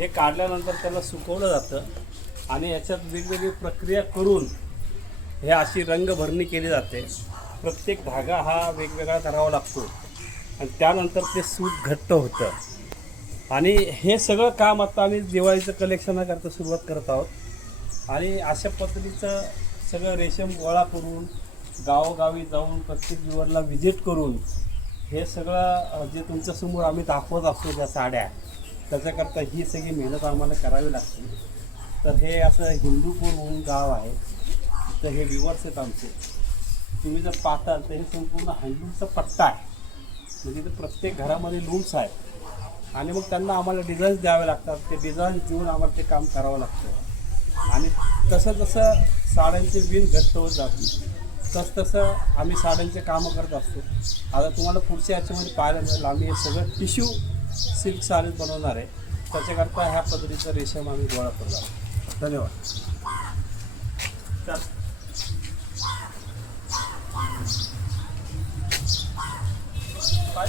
हे काढल्यानंतर त्याला सुकवलं जातं आणि याच्यात वेगवेगळी प्रक्रिया करून हे अशी रंगभरणी केली जाते. प्रत्येक धागा हा वेगवेगळा करावा लागतो आणि त्यानंतर ते सूत घट्ट होतं. आणि हे सगळं काम आता आम्ही दिवाळीचं कलेक्शनाकरता सुरुवात करत आहोत. आणि अशा पद्धतीचं सगळं रेशीम गोळा करून गावोगावी जाऊन प्रत्येक दिवसला व्हिजिट करून हे सगळं जे तुमच्यासमोर आम्ही दाखवत असतो त्या साड्या, त्याच्याकरता ही सगळी मेहनत आम्हाला करावी लागते. तर हे असं हिंदूपूर म्हणून गाव आहे, तर हे विवर्स आहेत आमचे. तुम्ही जर पाहताल तर हे संपूर्ण हँडलूमचा पट्टा आहे. म्हणजे इथं प्रत्येक घरामध्ये लूम्स आहे आणि मग त्यांना आम्हाला डिझाईन्स द्यावे लागतात. ते डिझाईन्स देऊन आम्हाला ते काम करावं लागतं. आणि तसं जसं साड्यांचे विण घट्ट होत जाते तसं आम्ही साड्यांचे कामं करत असतो. आता तुम्हाला पुढच्या याच्यामध्ये पाहायला मिळेल आम्ही हे सगळं टिश्यू सिल्क साडीज बनवणार आहे. त्याच्याकरता ह्या पद्धतीचं रेशीम आम्ही गोळा करतो आहोत. धन्यवाद. काय